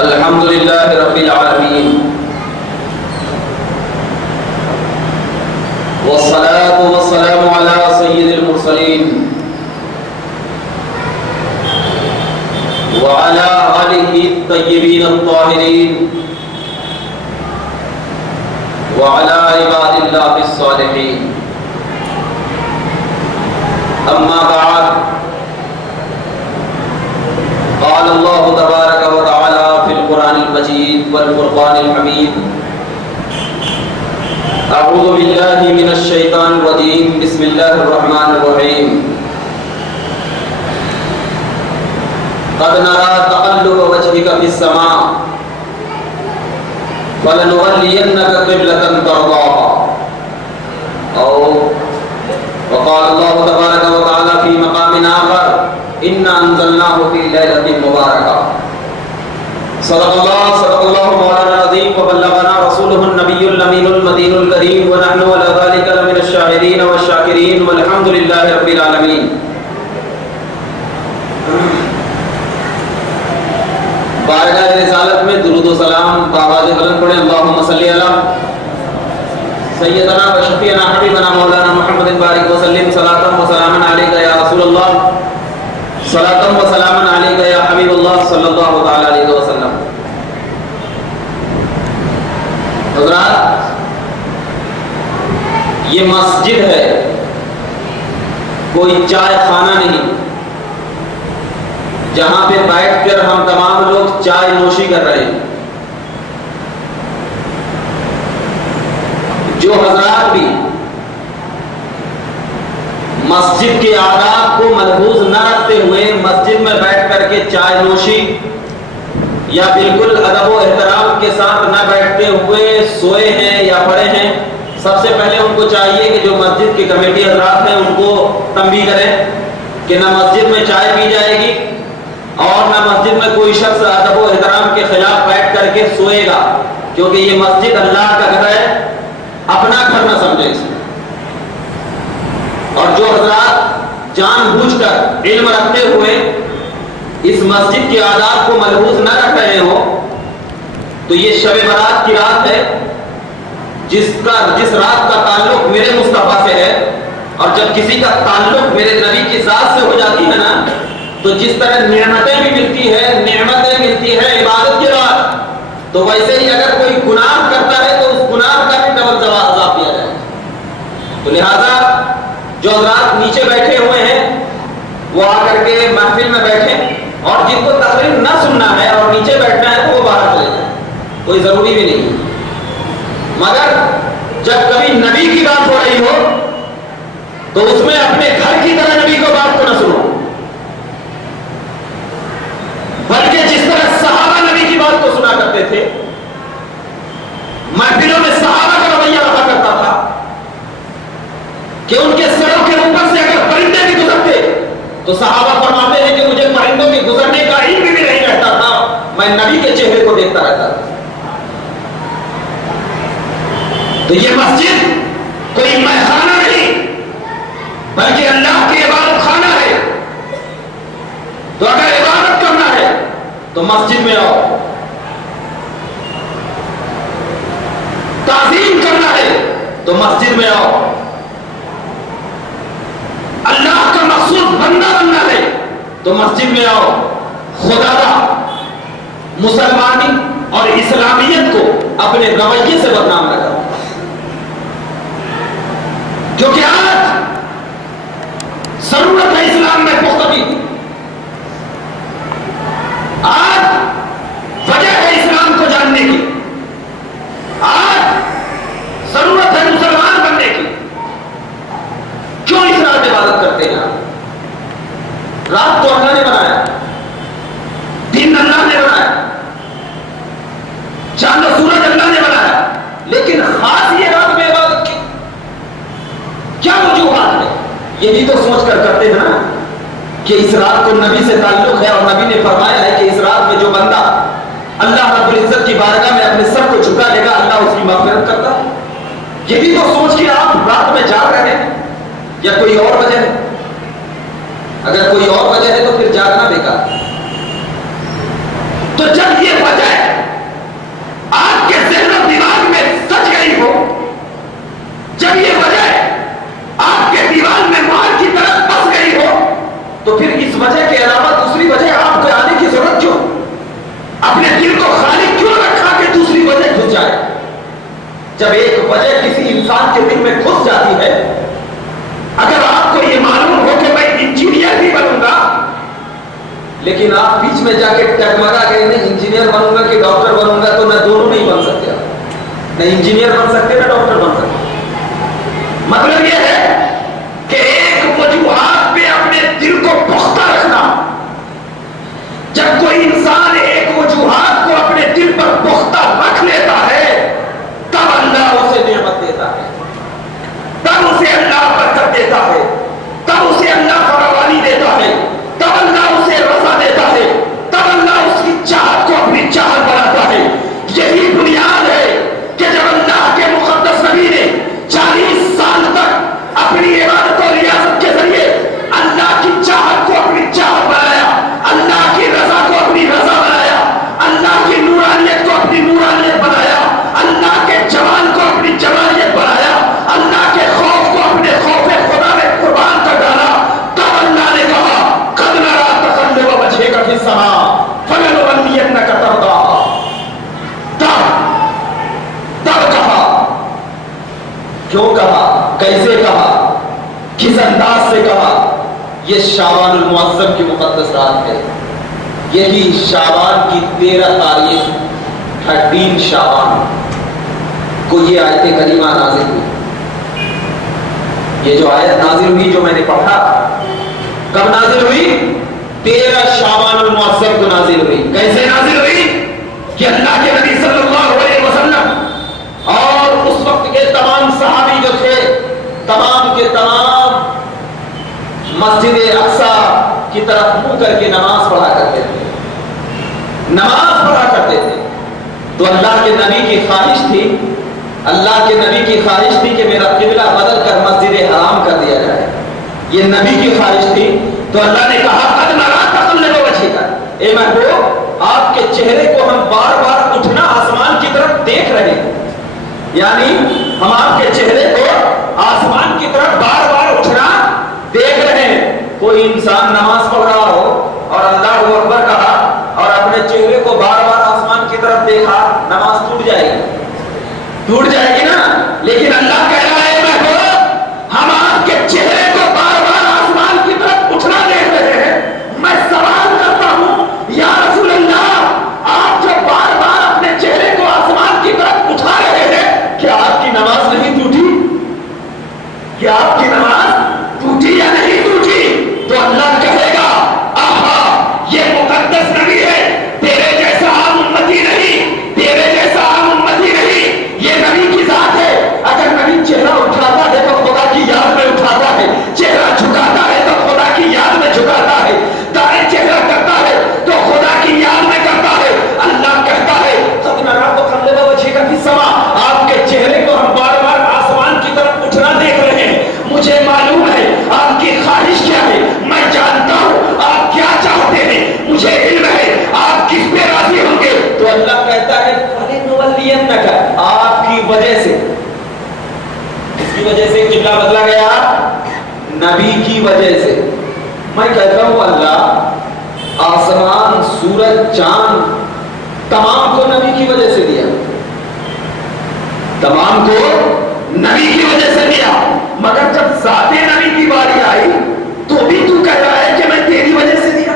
الحمد لله رب العالمين والصلاة والسلام على سيد المرسلين وعلى آله الطيبين الطاهرين وعلى عباد الله الصالحين أما بعد قال الله تبارك وتعالى في القرآن المجيد والفرقان الحميد أعوذ بالله من الشيطان الرجيم بسم الله الرحمن الرحيم قد نرى تقلب وجهك في السماء فلنولينك قبلة ترضاها أو وقال الله تبارك وتعالى في مقام آخر إنا أنزلناه في ليلة مباركة صدق الله مولانا العظيم وبلغنا رسوله النبي الأمين المدين الكريم ونحن على ذلك لمن الشاهدين والشاكرين والحمد لله رب العالمين. بارگاہ رسالت میں درود و سلام بآواز بلند پڑھیں. اللهم صل علی سیدنا و شفیعنا حبیبنا مولانا محمد بارک وسلم صلاۃ و سلاما علیک یا رسول اللہ صلاۃ و سلاما علیک یا حبیب اللہ صلی اللہ تعالی علیہ وسلم. حضرات، یہ مسجد ہے، کوئی چائے خانہ نہیں جہاں پہ بیٹھ کر ہم تمام لوگ چائے نوشی کر رہے ہیں. جو حضرات بھی مسجد کے آداب کو ملحوظ نہ رکھتے ہوئے مسجد میں بیٹھ کر کے چائے نوشی یا بالکل ادب و احترام کے ساتھ نہ بیٹھتے ہوئے سوئے ہیں یا پڑے ہیں، سب سے پہلے ان کو چاہیے کہ جو مسجد کی کمیٹی حضرات ہیں ان کو تنبیہ کریں کہ نہ مسجد میں چائے پی جائے گی اور نہ مسجد میں کوئی شخص ادب و احترام کے خلاف بیٹھ کر کے سوئے گا، کیونکہ یہ مسجد اللہ کا گھر ہے، اپنا گھر نہ سمجھے اس میں. اور جو حضرات جان بوجھ کر علم رکھتے ہوئے اس مسجد کے آداب کو ملحوظ نہ رکھ رہے ہو تو یہ شب برات کی رات ہے جس رات کا تعلق میرے مصطفیٰ سے ہے. اور جب کسی کا تعلق میرے نبی کی ذات سے ہو جاتی ہے نا تو جس طرح نعمتیں بھی ملتی ہے عبادت کے بعد، تو ویسے ہی اگر کوئی گناہ کرتا ہے تو اس گناہ کا بھی ڈبل عذاب دیا جائے. تو لہذا جو حضرات نیچے بیٹھے ہوئے ہیں وہ آ کر کے محفل میں بیٹھیں، اور جن کو تقریر نہ سننا ہے اور نیچے بیٹھنا ہے تو وہ باہر چلے جائیں، کوئی ضروری بھی نہیں. مگر جب کبھی نبی کی بات ہو رہی ہو تو اس میں اپنے گھر کی طرح نبی کو بات کو نہ سنو، بلکہ جس طرح صحابہ نبی کی بات کو سنا کرتے تھے، محفلوں میں صحابہ کا رویہ رہا کرتا تھا کہ ان کے سروں کے اوپر سے اگر پرندے بھی گزرتے تو صحابہ فرماتے ہیں کہ مجھے پرندوں کے گزرنے کا علم بھی نہیں رہتا تھا، میں نبی کے چہرے کو دیکھتا رہتا تھا. تو یہ مسجد کوئی مہخانہ نہیں بلکہ اللہ کی عبادت خانہ ہے. تو اگر عبادت کرنا ہے تو مسجد میں آؤ، تعظیم کرنا ہے تو مسجد میں آؤ، اللہ کا مخصوص بندہ بننا ہے تو مسجد میں آؤ. خدا کا مسلمانی اور اسلامیت کو اپنے رویے سے بدنام نہ کرو، کیونکہ آج ضرورت ہے اسلام میں پختگی، آج وجہ ہے اسلام کو جاننے کی، آج ضرورت ہے مسلمان بننے کی. کیوں اس رات عبادت کرتے ہیں؟ رات تو اللہ نے بنایا، دن اللہ نے بنایا، چاند و سورج اللہ نے بنایا، لیکن خاص یہ رات میں عبادت کی کیا وجوہات ہے؟ یہی تو سوچ کر کرتے ہیں نا کہ اس رات کو نبی سے تعلق ہے اور نبی نے فرمایا ہے کہ اس رات میں جو بندہ اللہ رب العزت کی بارگاہ میں اپنے سر کو جھکا لے گا اللہ اس کی مغفرت کرتا ہے. یہی تو سوچ کے آپ رات میں جاگ رہے ہیں یا کوئی اور وجہ ہے؟ اگر کوئی اور وجہ ہے تو پھر جاگنا بیکار. تو جب یہ وجہ جب ایک وجہ کسی انسان کے دل میں گھس جاتی ہے، اگر آپ کو یہ معلوم ہو کہ میں انجینئر بھی بنوں گا، لیکن آپ بیچ میں جا کے ٹگمگا گئے نہیں انجینئر بنوں گا کہ ڈاکٹر بنوں گا، تو نہ دونوں نہیں بن سکتے، نہ انجینئر بن سکتے نہ ڈاکٹر بن سکتے۔ مطلب یہ ہے کہ ایک وجوہات پہ اپنے دل کو پختہ رکھنا۔ جب کوئی انسان ایک وجوہات کو اپنے دل پر پختہ رکھ لیتا ہے، تب اللہ اسے نعمت دیتا ہے، تب اسے اللہ برکت دیتا ہے، تب اسے اللہ فراوانی دیتا ہے، تب اللہ اسے رضا دیتا ہے، تب اللہ اس کی چاہت کو اپنی چاہت بناتا ہے۔ یہی بنیاد ہے کہ جب اللہ کے مقدس نبی نے 40 سال تک اپنی عبادت اور ریاضت کے ذریعے اللہ کی چاہت کو اپنی چاہت بنایا، اللہ کی رضا کو اپنی رضا بنایا، اللہ کی نورانیت کو اپنی نورانیت بنایا، اللہ کے جمال کو اپنی جمالیت بنایا، اللہ کے خوف کو اپنے خوف خدا میں قربان کر ڈالا، تب اللہ نے کہا قد نرى تقلب وجهك في السماء فلنولينك ترضى۔ تب کہا، کیوں کہا، کیسے کہا، کس انداز سے کہا؟ یہ شعبان المعظم کی مقدس رات ہے، یہی شعبان کی 13 تاریخ 13 شعبان کو یہ آیت کریمہ نازل ہوئی۔ یہ جو آیت نازل ہوئی جو میں نے پڑھا، کب نازل ہوئی؟ 13 شعبان المعظم کو نازل ہوئی۔ کیسے نازل ہوئی؟ کہ اللہ کے نبی صلی اللہ علیہ وسلم اور اس وقت کے تمام صحابی جو تھے، تمام کے تمام مسجد اقصی کی طرف منہ کر کے نماز پڑھا کرتے تھے، نماز پڑھا کرتے تھے۔ تو اللہ کے نبی کی خواہش تھی، اللہ کے نبی کی خواہش تھی کہ میرا قبلہ بدل کر مسجد حرام کر دیا جائے، یہ نبی کی خواہش تھی۔ تو اللہ نے کہا قد نرى تقلب وجهك، اے محبوب آپ کے چہرے کو ہم بار بار اٹھنا آسمان کی طرف دیکھ رہے ہیں، یعنی ہم آپ کے چہرے کو آسمان کی طرف بار بار اٹھنا دیکھ رہے ہیں۔ کوئی انسان نماز پڑھ رہا ہو اور اللہ اکبر کہا اور اپنے چہرے کو بار بار آسمان کی طرف دیکھا، نماز ٹوٹ جائے گی، ٹوٹ جائے گی نا۔ لیکن اللہ کہہ رہا ہے محبوب ہم آپ کے چہرے کو بار بار آسمان کی طرف اٹھنا دیکھ رہے ہیں۔ میں سوال کرتا ہوں یا رسول اللہ، آپ جو بار بار اپنے چہرے کو آسمان کی طرف اٹھا رہے ہیں، کیا آپ کی نماز نہیں ٹوٹی؟ کیا آپ کی نماز ٹوٹی یا نہیں ٹوٹی؟ تو اللہ کہے گا آہا یہ مقدس نبی ہے، تیرے جیسا عام امتی نہیں، تیرے جیسا عام امتی نہیں، یہ نبی کی ذات ہے۔ اگر نبی چہرہ اٹھاتا ہے تو خدا کی یاد میں اٹھاتا ہے، چہرہ جھکاتا ہے تو خدا کی یاد میں جھکاتا ہے، دائیں چہرہ کرتا ہے تو خدا کی یاد میں کرتا ہے۔ اللہ کہتا ہے قد نرى تقلب وجهك في السماء، آپ کے چہرے کو ہم بار بار آسمان کی طرف اٹھنا دیکھ رہے ہیں، مجھے معلوم ہے آپ کی خواہش کیا ہے، میں جانتا ہوں آپ کیا چاہتے ہیں، مجھے علم ہے آپ کس پہ راضی ہوں گے۔ تو اللہ کہتا ہے فَلِنُوَلِّيَنَّكَ، آپ کی وجہ سے، کس کی وجہ سے قبلہ بدلا گیا؟ نبی کی وجہ سے۔ میں کہتا ہوں اللہ آسمان، سورج، چاند تمام کو نبی کی وجہ سے دیا، تمام کو نبی کی وجہ سے دیا، مگر جب ذات نبی کی باری آئی تو بھی تو کہہ رہا ہے کہ میں تیری وجہ سے دیا۔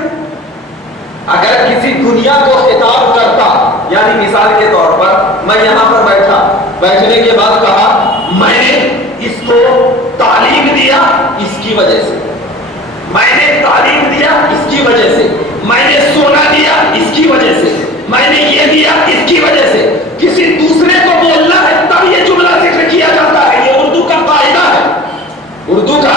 اگر کسی دنیا کو خطاب کرتا، یعنی مثال کے طور پر میں یہاں پر بیٹھا، بیٹھنے کے بعد کہا میں نے اس کو تعلیم دیا اس کی وجہ سے، میں نے تعلیم دیا اس کی وجہ سے، میں نے سونا دیا اس کی وجہ سے، میں نے یہ دیا اس کی وجہ سے، کسی دوسرے کو بولنا ہے تب یہ جملہ ذکر کیا جاتا ہے۔ یہ اردو کا قاعدہ ہے، اردو کا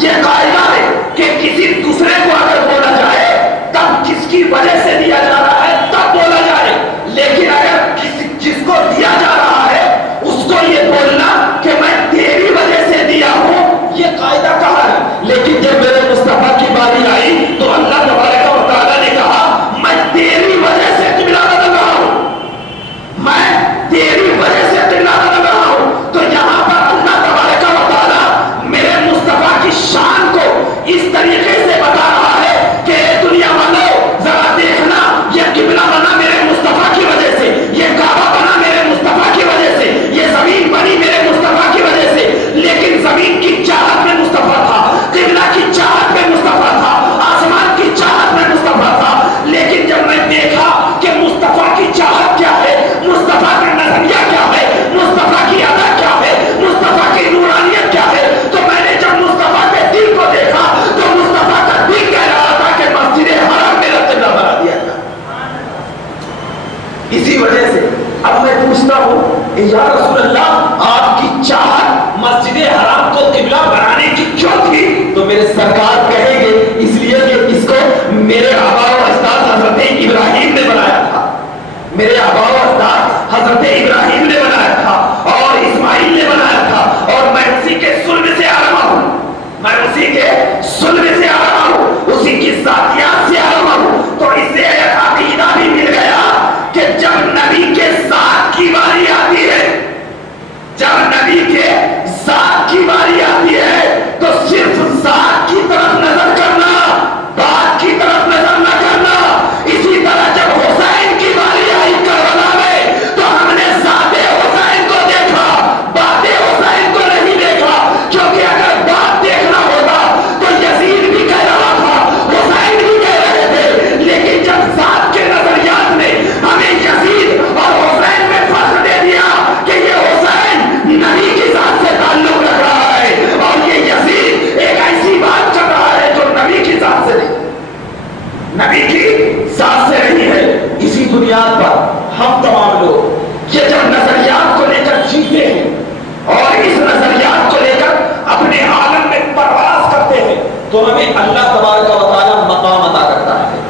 یہ قاعدہ ہے کہ کسی دوسرے کو اگر بولا جائے تب کس کی وجہ سے دیا جا رہا ہے تب بولا جائے، لیکن اگر جس کو دیا جا رہا ہے اس کو یہ بولنا کہ میں تیری وجہ سے دیا ہوں، یہ قاعدہ کہا ہے۔ لیکن جب میرے مصطفیٰ کی باری آئی تو اللہ تبارک و تعالیٰ نے کہا میں تیری وجہ سے قبلہ بدل رہا ہوں، یا رسول اللہ آپ کی چاہت مسجد حرام کو قبلہ بنانے کی کیوں تھی؟ تو میرے سرکار کہیں گے اس لیے کہ اس کو میرے آبا و اجداد حضرت ابراہیم نے بنایا تھا، میرے آبا و اجداد حضرت ابراہیم نے بنایا تھا اور اسماعیل نے بنایا تھا، اور میں اسی کے سلب سے آ رہا ہوں، میں اسی کے سلب سے آ رہا ہوں، اسی کی ذاتیات سے آ رہا ہوں۔ تو اس سے ایک عقیدہ بھی مل گیا کہ جب نبی کے ذات کی باری آتی ہے، جب نبی کے ذات کی باری آتی ہے تو صرف ذات کی طرف نظر کرنا، بات کی طرف نظر نہ کرنا۔ اسی طرح جب حسین کی باری آئی کربلا میں تو ہم نے ذات حسین کو دیکھا، بات حسین کو نہیں دیکھا، کیونکہ اگر بات دیکھنا ہوتا تو یزید بھی کہہ رہا تھا، حسین بھی کہہ رہے تھے، لیکن جب ذات کے نظریات نے ہمیں یزید اور حسین میں فرق دے دیا کہ یہ حسین نبی کی ذات سے تعلق رکھ رہا ہے اور یہ یزید ایک ایسی بات کر رہا ہے جو نبی کی ذات سے نہیں، نبی کی ذات سے نہیں ہے۔ اسی بنیاد پر ہم تمام لوگ یہ جب نظریات کو لے کر جیتے ہیں اور اس نظریات کو لے کر اپنے عالم میں پرواز کرتے ہیں تو ہمیں اللہ تبارک و تعالی مقام عطا کرتا ہے،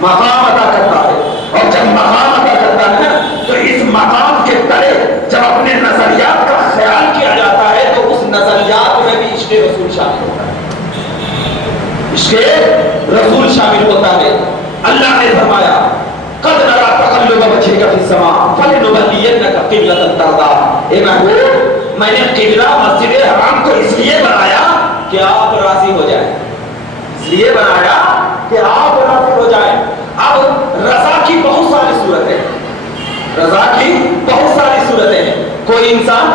مقام عطا کرتا ہے، اور جب مقام عطا کرتا ہے تو اس مقام کے تلے جب اپنے نظریات کا خیال کیا جاتا ہے تو اس نظریات میں بھی عشق رسول شامل ہوتا ہے، عشق رسول شامل ہوتا ہے۔ اللہ نے فرمایا قد نرى تقلب وجهك في السماء فلنولينك قبلة ترضاها، اے محبوب میں نے قبلہ مسجد حرام کو اس لیے بنایا کہ آپ راضی ہو جائیں، اس لیے بنایا کہ آپ راضی ہو جائیں۔ اب رضا کی بہت ساری صورتیں ہیں، رضا کی بہت ساری صورتیں ہیں۔ کوئی انسان،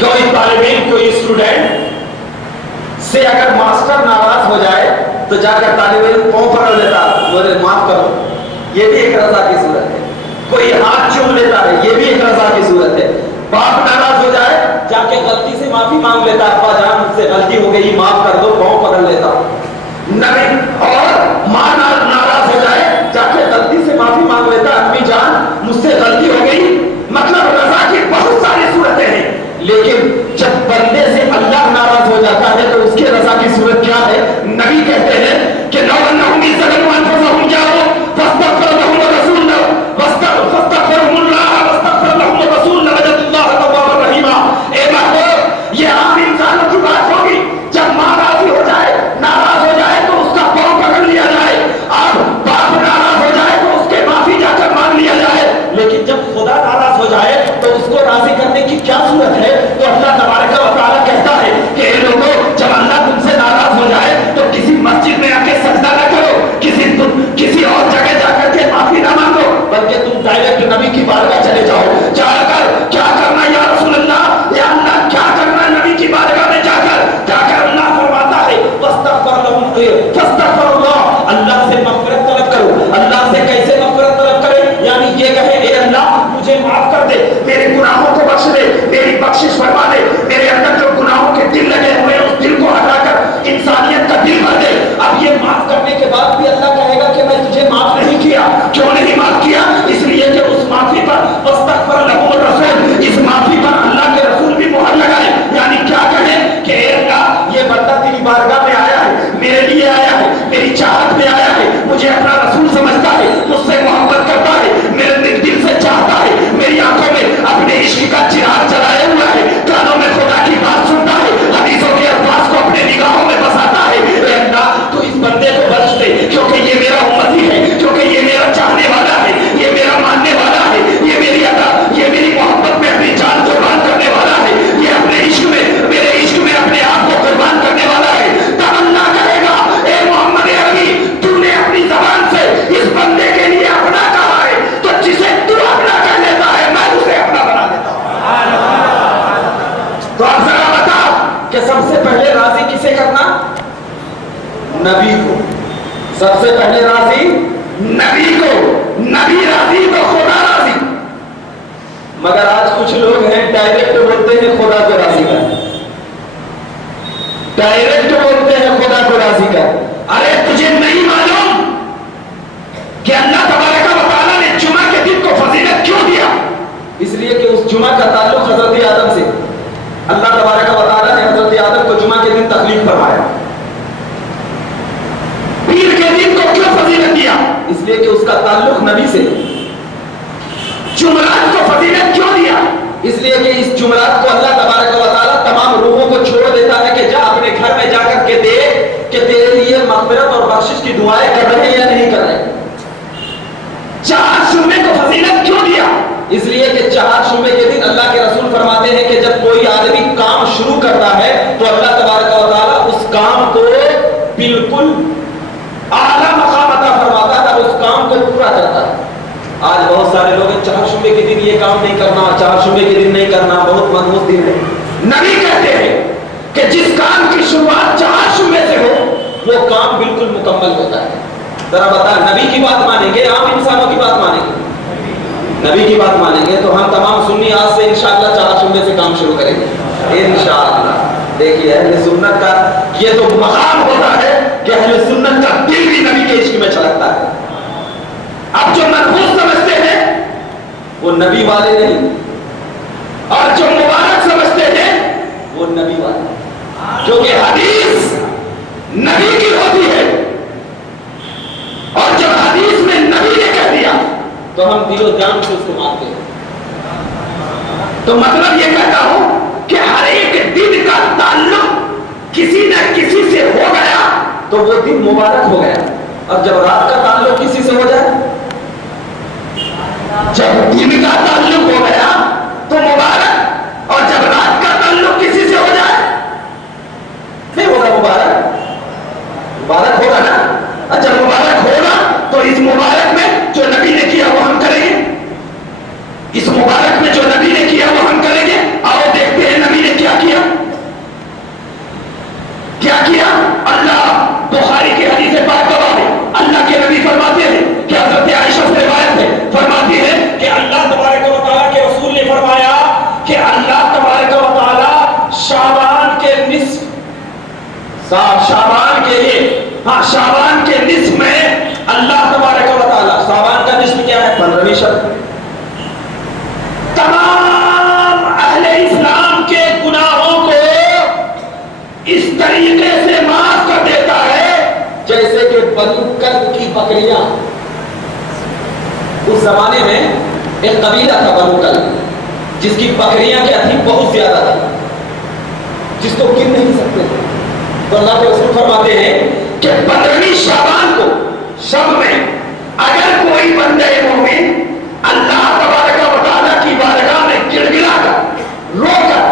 کوئی طالب علم، کوئی اسٹوڈنٹ سے اگر ماسٹر ناراض ہو جائے تو جا کر طالب علم پاؤں پکڑ لیتا ہے، بولے معاف کرو، یہ بھی ایک رضا کی صورت ہے۔ کوئی ہاتھ چوم لیتا ہے، یہ بھی ایک رضا کی صورت ہے۔ باپ ناراض ہو جائے جا کے غلطی سے معافی مانگ لیتا ہے، ابا جان مجھ سے غلطی ہو گئی معاف کر دو، پاؤں پکڑ لیتا۔ نبی اور ماں ناراض ہو جائے جا کے غلطی سے معافی مانگ لیتا ہے، امی جان مجھ سے غلطی ہو گئی۔ مطلب رضا کی بہت ساری صورتیں ہیں، لیکن جب بندے سے اللہ ناراض ہو جاتا ہے تو اس کے رضا کی صورت کیا ہے؟ نبی کہتے ہیں کہ لو انہم یظلمون انفسهم جاءوا فاستغفر لهم الرسول فاستغفرهم اللہ واستغفر لهم الرسول لوجدوا اللہ توابا رحیما۔ اے محبوب یہ عام انسانوں کی بات ہوگی، جب ماں راضی ہو جائے، ناراض ہو جائے تو اس کا پاؤں پکڑ لیا جائے، اب باپ ناراض ہو جائے تو اس کے معافی جا کر مانگ لیا جائے، لیکن جب خدا ناراض ہو جائے تو اس کو راضی کرنے کی کیا صورت ہے؟ تو اللہ تبارک و تعالیٰ کہتا ہے کہ اے لوگوں جب اللہ تم سے ناراض ہو جائے تو کسی مسجد میں آ کے سجدہ نہ کرو، کسی اور جگہ جا کر کے معافی نہ مانگو، بلکہ تم ڈائریکٹ نبی کی بارگاہ چلے جاؤ۔ جا کر کیا کرنا یا رسول اللہ، یا اللہ کیا کرنا نبی کی بارگاہ میں جا کر اللہ فرماتا ہے فاستغفر اللہ، اللہ سے مغفرت طلب کرو۔ اللہ سے کیسے مغفرت طلب کرے؟ یعنی یہ کہے اے اللہ مجھے معاف کر دے، میرے گناہوں کو بخش دے، میری بخشش فرما دے، میرے اندر جو گناہوں کے دل لگے ہوئے اس دل کو ہٹا کر انسانیت کا دل بھر دے۔ اب یہ معاف کرنے کے بعد بھی اللہ کہے گا کہ میں تجھے معاف نہیں کیا۔ کیوں نہیں معاف کیا؟ اس لیے کہ اس معافی پر واستغفر لهم الرسول، اس معافی پر اللہ کے رسول بھی مہر لگائے۔ یعنی کیا کہیں کہ اے اللہ یہ بندہ تیری بارگاہ میں آیا ہے، میرے لیے آیا ہے، میری چاہت میں آیا ہے، مجھے اپنا رسول سمجھتا ہے، مجھ سے محبت کرتا ہے، میرے دل سے چاہتا ہے، میری آنکھوں میں اپنے عشق کا چراغ جلائے ہوا ہے، کانوں میں خدا کی بات سنتا ہے، حدیثوں کے الفاظ کو اپنے نگاہوں میں بساتا ہے۔ اے اللہ تو اس بندے کو بخش دے، کیونکہ یہ میرا امتی ہے، کیونکہ یہ میرا چاہنے والا ہے، یہ میرا ماننے والا ہے، یہ میری عطا، یہ میری محبت میں اپنی جان قربان کرنے والا ہے، یہ اپنے عشق میں، میرے عشق میں اپنے آپ کو قربان کرنے والا ہے۔ تب اللہ کہے گا اے محمد عربی تو نے اپنی زبان سے اس بندے کے لیے اپنا کہا ہے، تو جسے تو اپنا کہہ لیتا ہے میں اسے اپنا بنا دیتا ہوں۔ تو اب ذرا بتا کہ سب سے پہلے راضی کسے کرنا؟ نبی کو۔ سب سے پہلے راضی نبی کو، نبی راضی تو خدا راضی۔ مگر آج کچھ لوگ ہیں ڈائریکٹ بولتے ہیں خدا کو راضی کر، ڈائریکٹ بولتے ہیں خدا کو راضی کر۔ ارے تجھے نہیں معلوم کہ اللہ تبارک و تعالیٰ نے جمعہ کے دن کو فضیلت کیوں دیا؟ اس لیے کہ لیے کہ اس کا تعلق نبی سے. جمعرات کو فضیلت کیوں دیا؟ اس لیے کہ اس جمعرات کو اللہ تبارک و تعالیٰ تمام روحوں کو چھوڑ دیتا ہے کہ جا اپنے گھر میں جا کر کے دیکھ کہ تیرے لیے مغفرت اور بخشش کی دعائیں کر رہے ہیں یا نہیں کر رہے. چہار جمعے کو فضیلت کیوں دیا؟ اس لیے کہ چہار جمعے کے دن اللہ کے رسول فرماتے ہیں کہ جب کوئی آدمی کام شروع کرتا ہے تو اللہ تبارک و تعالیٰ اس کام کو بالکل اعلیٰ مقام عطا فرماتا ہے اور اس کام کو پورا کرتا ہے. آج بہت سارے لوگ چہار شعبے کے دن یہ کام نہیں کرنا، چہار شعبے کے دن نہیں کرنا، بہت منحوس دن ہے. نبی کہتے ہیں کہ جس کام کی شروعات چہار شعبے سے ہو وہ کام بالکل مکمل ہوتا ہے. ذرا بتا، نبی کی بات مانیں گے عام انسانوں کی بات مانیں گے؟ نبی کی بات مانیں گے تو ہم تمام سنی آج سے انشاءاللہ چہار شعبے سے کام شروع کریں گے انشاءاللہ. دیکھیے اہل سنت کا یہ تو مقام ہوتا ہے کہ اہل سنت کا دل بھی نبی کے عشق میں چھلکتا ہے. اب جو منحوس سمجھتے ہیں وہ نبی والے نہیں، اور جو مبارک سمجھتے ہیں وہ نبی والے، کیونکہ حدیث نبی کی ہوتی ہے اور جب حدیث میں نبی نے کہہ دیا تو ہم دل و جان سے اس کو مانتے ہیں. تو مطلب یہ کہتا ہوں کہ ہر ایک دن کا تعلق کسی نہ کسی سے ہو گیا تو وہ دن مبارک ہو گیا. اور جب رات کا تعلق کسی سے ہو جائے، جب دن کا تعلق ہو گیا تو مبارک، اور جب رات کا تعلق کسی سے ہو جائے نہیں ہوگا مبارک. مبارک ہوگا نا. اچھا مبارک ہوگا تو اس مبارک میں جو نبی نے کیا وہ ہم کریں گے. اس مبارک میں جو نبی نے کیا وہ ہم کریں گے. آؤ دیکھتے ہیں نبی نے کیا کیا. کیا کیا؟ اللہ بخاری کی حدیث پاک گواہ ہے. اللہ کے نبی فرماتے ہیں کہ حضرت عائشہ سے روایت ہے، فرماتی ہے کہ اللہ تبارک و تعالیٰ کے رسول نے فرمایا کہ اللہ تبارک و تعالیٰ شعبان کے نصف، شعبان کے لیے، ہاں شعبان کے نصف میں اللہ تبارک و تعالیٰ، شعبان کا نصف کیا ہے؟ 15ویں شب، تمام اہل اسلام کے گناہوں کو اس طریقے سے معاف کر دیتا ہے جیسے کہ بنو کلب کی بکریاں. اس زمانے میں ایک قبیلہ تھا بنو کلب جس کی بکریاں کیا تھیں؟ بہت زیادہ تھیں، جس کو گن نہیں سکتے تھے. تو اللہ کے رسول فرماتے ہیں کہ 15ویں شعبان کو شب میں اگر کوئی بندہ مومن اللہ تبارک و تعالیٰ کی بارگاہ میں گڑ گڑا کر، رو کر،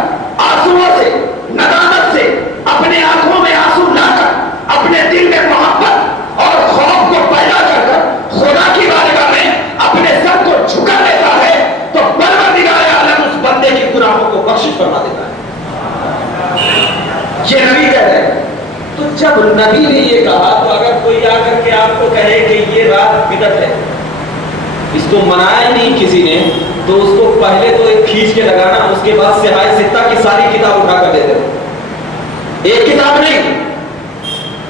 آنسوؤں سے، ندامت سے، اپنے آنکھوں میں آنسو لا کر، اپنے دل میں محبت اور خوف کو پیدا کر کر خدا کی بارگاہ میں اپنے سر کو جھکا لیتا ہے تو پروردگار عالم اس بندے کے گناہوں کو بخشش فرما دیتا ہے. یہ نبی کہہ رہے ہیں. تو جب نبی نے یہ کہا تو اگر کوئی آ کر کے آپ کو کہے کہ یہ رات بدعت ہے، اس کو منایا نہیں کسی نے، تو اس کو پہلے تو ایک کھینچ کے لگانا، اس کے بعد صحاح ستہ کی ساری کتاب اٹھا کر دیتے ہیں. ایک کتاب نہیں،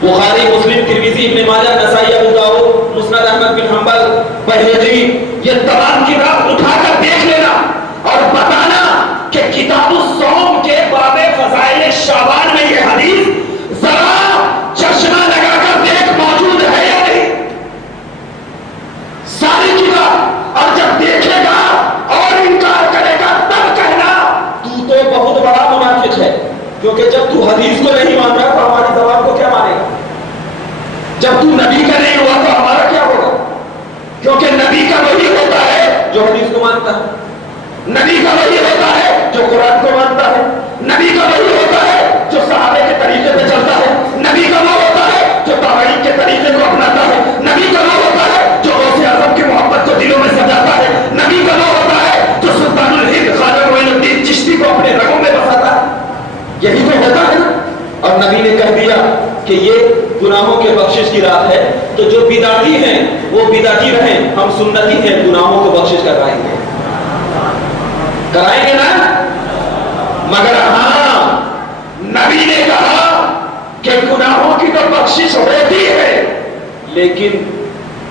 بخاری، مسلم، ترمذی، ابن ماجہ، نسائی، ابو داؤد، مسند احمد بن حنبل، بہقی، یہ تمام کتاب اٹھا کر دیکھ لینا اور بتانا کہ کتاب الصوم کے باب فضائل شعبان میں یہ حدیث ذرا چشمہ لگا کر دیکھ موجود ہے یا نہیں. ساری کتاب، اور جب دیکھے گا اور انکار کرے گا تب کہنا تو بہت بڑا منافق ہے. کیونکہ جب تو حدیث کو نہیں مان رہا تو ہماری زبان کو کیا مانے گا؟ جب تو نبی کا نہیں ہوا تو ہمارا کیا ہوگا؟ کیونکہ نبی کا وہی ہوتا ہے جو حدیث کو مانتا ہے، نبی کا وہی ہوتا ہے جو قرآن کو مانتا ہے، نبی کا وہی ہوتا ہے جو صحابے کے طریقے پہ چلتا ہے، نبی کا وہ ہوتا ہے جو تابعین کے طریقے کو اپناتا ہے، نبی کا وہ ہوتا ہے جو غوث اعظم کی محبت کو دلوں میں سجاتا ہے، نبی کا وہ ہوتا ہے جو سلطان الہند خواجہ معین الدین چشتی کو اپنے رگوں میں بساتا ہے. یہی تو ہوتا ہے نا. اور نبی نے کہہ دیا کہ یہ گناہوں کے بخشش کی رات ہے، تو جو بدعتی ہیں وہ بدعتی رہیں، ہم سنتی ہیں، گناہوں کو بخشش کرائیں گے نا. مگر ہاں نبی نے کہا کہ گناہوں کی تو بخشش ہوتی ہے لیکن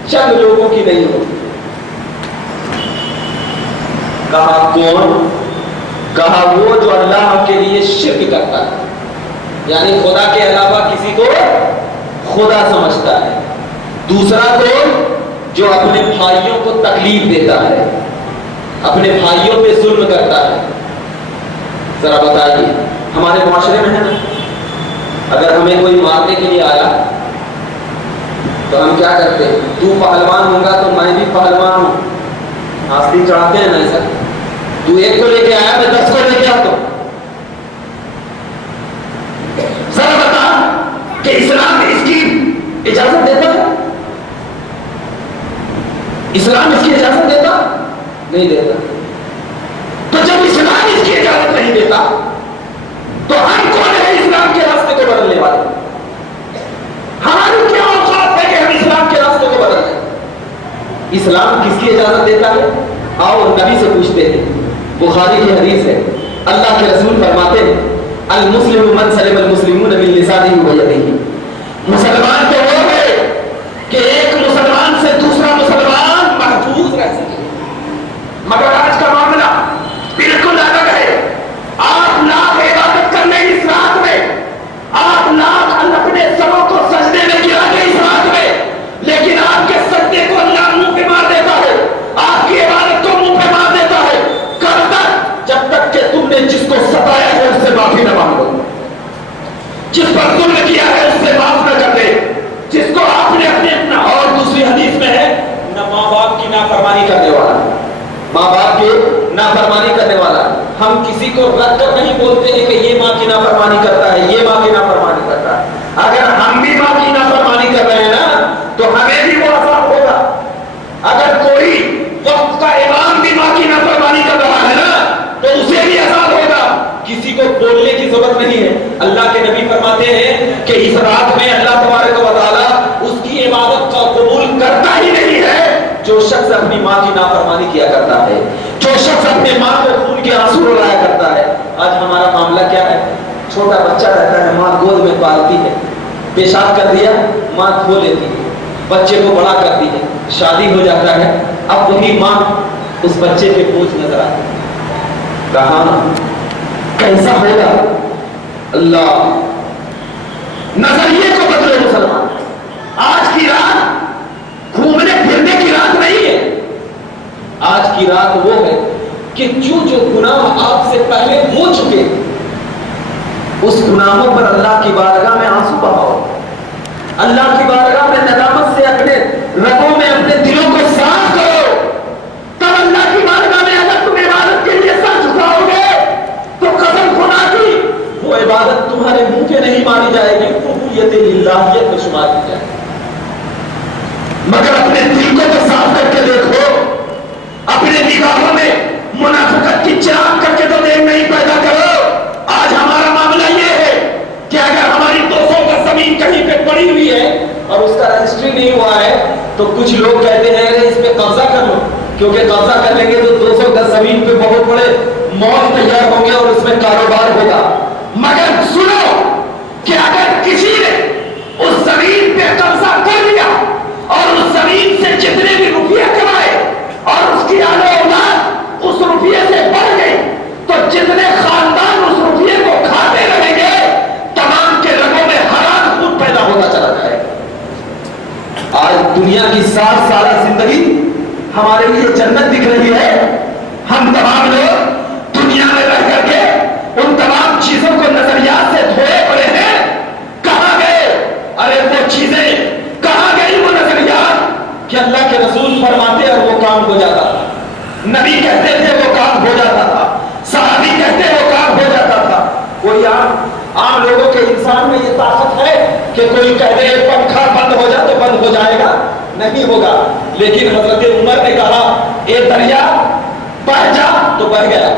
چند لوگوں کی نہیں ہوتی. کہا کون؟ کہا وہ جو اللہ کے لیے شرک کرتا ہے، یعنی خدا کے علاوہ کسی کو خدا سمجھتا ہے. دوسرا کون؟ جو اپنے بھائیوں کو تکلیف دیتا ہے، اپنے بھائیوں پہ ظلم کرتا ہے. ذرا بتائیے ہمارے معاشرے میں ہے نا، اگر ہمیں کوئی مارنے کے لیے آیا تو ہم کیا کرتے ہیں؟ تو پہلوان ہوگا تو میں بھی پہلوان ہوں، آستی چڑھاتے ہیں نا ایسا. تو ایک کو لے کے آیا میں 10 کو لے کے آتا ہوں. ذرا بتا کہ اسلام اس کی اجازت دیتا ہے؟ اسلام اس کی اجازت دیتا نہیں دیتا. تو جب اسلام اس کی اجازت نہیں دیتا تو ہم کون ہے اسلام کے راستے کو بدلنے والے؟ ہماری کیا اوقات ہے کہ ہم اسلام کے راستے کو بدل دیں؟ اسلام کس کی اجازت دیتا ہے؟ آؤ نبی سے پوچھتے ہیں. بخاری کی حدیث ہے، اللہ کے رسول فرماتے ہیں المسلم من سلم المسلمون من لسانه ويده. مسلمان تو وہ ہے کہ ایک مسلمان سے دوسرا مسلمان محفوظ رہ سکے. مگر آج کا معاملہ بالکل الگ ہے. 8 لاکھ عبادت کرنے اس رات میں، 8 لاکھ اپنے سروں کو سجدے میں گرا کے اس رات میں، لیکن آپ کے سجدے کو اللہ منہ پہ مار دیتا ہے، آپ کی عبادت کو منہ پہ مار دیتا ہے. کب تک؟ جب تک کہ تم نے جس کو ستایا ہے اس سے معافی نہ مانگو، جس پر ظلم کیا ہے اس سے معاف نہ کر دے، جس کو آپ نے اپنے اپنا. اور دوسری حدیث میں ہے نہ ماں باپ کی نافرمانی کرنے والا، ماں باپ کی نافرمانی کرنے والا. ہم کسی کو رکھ کر نہیں بولتے ہیں کہ یہ ماں کی نافرمانی کرتا ہے، یہ ماں کی نافرمانی کرتا ہے. اگر ہم بھی ماں کی نافرمانی کر رہے ہیں نا تو ہمیں بھی وہ عذاب ہوگا. اگر کوئی وقت کا امام بھی ماں کی نافرمانی کر رہا ہے نا تو اسے بھی عذاب ہوگا. کسی کو بولنے کی ضرورت نہیں ہے. اللہ کے نبی فرماتے ہیں کہ اس رات میں اللہ تبارک و تعالیٰ اس کی عبادت کا قبول کرتا ہی نہیں ہے جو شخص اپنی ماں کی نافرمانی کیا کرتا ہے، جو شخص اپنے ماں کو خون کے آنسو رلایا کرتا ہے. آج ہمارا معاملہ کیا ہے؟ چھوٹا بچہ رہتا ہے، ماں گود میں پالتی ہے، پیشاب کر دیا ماں کھو لیتی ہے، بچے کو بڑا کرتی ہے، شادی ہو جاتا ہے، اب وہی ماں اس بچے کے بوجھ نظر آتی ہے. کہاں کیسا ہوگا؟ اللہ نظریے کو بدلے مسلمان. آج کی رات گھومنے پھرنے کی رات نہیں ہے. آج کی رات وہ ہے کہ جو گناہ آپ سے پہلے ہو چکے اس گناہوں پر اللہ کی بارگاہ میں آنسو بہاؤ، اللہ کی بارگاہ میں ندامت سے اپنے رگوں میں اپنے دلوں کو صاف کرو. تب اللہ کی بارگاہ میں اگر تم عبادت کے لیے سر جھکاؤ گے تو قسم خدا کی وہ عبادت تمہارے منہ پہ نہیں ماری جائے گی، قبولیت للہیت میں شمار کی جائے گی. مگر اپنے دل کو تو صاف کر کے دیکھو، اپنے نگاہوں میں منافقت کی چراغ کر کے تو دیکھ نہیں پیدا کرو. آج ہمارا معاملہ یہ ہے کہ اگر ہماری 200 کا زمین کہیں پہ پڑی ہوئی ہے اور اس کا رجسٹری نہیں ہوا ہے تو کچھ لوگ کہتے ہیں اس پہ قبضہ کر لو، کیونکہ قبضہ کر لیں گے تو 200 کا زمین پہ بہت بڑے مال تیار ہوں گے اور اس میں کاروبار ہوگا. مگر سنو کہ اگر کسی نے اس زمین پہ قبضہ کر لیا اور اس زمین سے جتنے بھی روپیہ کمائے اور اس کی آل اولاد اس روپیے سے بڑھ گئی تو جتنے خاندان اس روپیے کو کھاتے رہیں گے تمام کے رگوں میں حرام خون پیدا ہوتا چلا جائے. آج دنیا کی 60 سالہ زندگی ہمارے لیے جنت دکھ رہی ہے. ہم تمام لوگ دنیا میں رہ کر کے ان تمام چیزوں کو نظریات سے دھوئے پڑے ہیں. کہاں گئے؟ ارے وہ چیزیں کہاں گئی؟ وہ نظریات کہ اللہ کے رسول فرماتے اور وہ کام ہو جاتا تھا، نبی کہتے تھے وہ کام ہو جاتا تھا، صحابی کہتے وہ کام ہو جاتا تھا. کوئی عام لوگوں کے انسان میں یہ طاقت ہے کہ کوئی کہہ دے پنکھا بند ہو جائے تو بند ہو جائے گا؟ نہیں ہوگا. لیکن حضرت عمر نے کہا اے دریا بہ جا تو بہ گیا.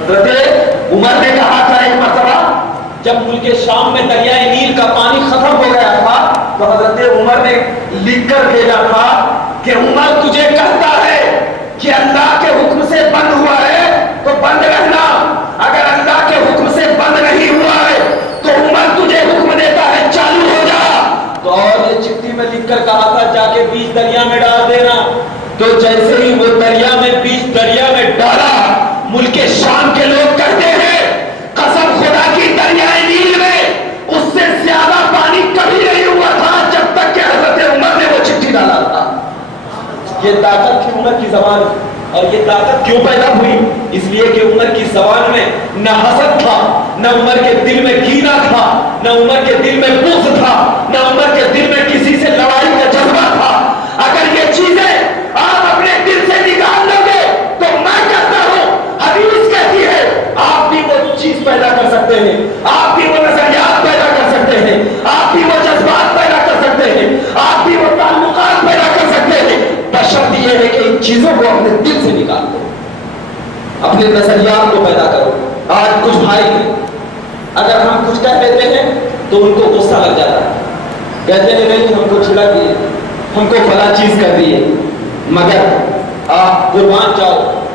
حضرت عمر نے کہا تھا ایک مرتبہ جب ملک شام میں دریائے نیل کا پانی ختم ہو گیا تھا تو حضرت عمر نے لکھ کر بھیجا تھا کہ عمر تجھے کہتا ہے کہ اللہ کے حکم سے بند ہوا ہے تو بند رہنا، اگر اللہ کے حکم سے بند نہیں ہوا ہے تو عمر تجھے حکم دیتا ہے چالو ہو جا. تو اور یہ چٹھی میں لکھ کر کہا تھا جا کے بیج دریا میں ڈال دینا. تو جیسے ہی وہ دریا میں بیج دریا میں ڈالا ملک شام کے لوگ کہتے ہیں قسم خدا کی دریائے نیل میں اس سے زیادہ پانی کبھی نہیں ہوا تھا جب تک کہ حضرت عمر نے وہ چٹھی ڈالا. یہ طاقت تھی عمر کی زبان میں. اور یہ طاقت کیوں پیدا ہوئی؟ اس لیے کہ عمر کی زبان میں نہ حسد تھا، نہ عمر کے دل میں کینہ تھا، نہ عمر کے دل میں بغض تھا، نہ عمر کے دل میں کسی سے لڑائی کا جذبہ تھا. اگر یہ چیزیں آپ اپنے دل سے نکال لو گے تو میں کہتا ہوں حدیث کہتی ہے آپ بھی وہ چیز پیدا کر سکتے ہیں، آپ بھی وہ نظریات پیدا کر سکتے ہیں، آپ بھی وہ جذبات پیدا کر سکتے ہیں، آپ بھی وہ تعلقات پیدا کر سکتے ہیں. بشرط یہ ہے کہ ان چیزوں کو اپنے دل سے نکال دو، اپنے نظریات کو پیدا کرو. آج کچھ بھائی ہیں اگر ہم کچھ کہہ دیتے ہیں تو ان کو غصہ لگ جاتا ہے، کہتے ہیں نہیں ہم کو چھڑک دیے، ہم کو فلاں چیز کر دیے. مگر آپ قربان جاؤ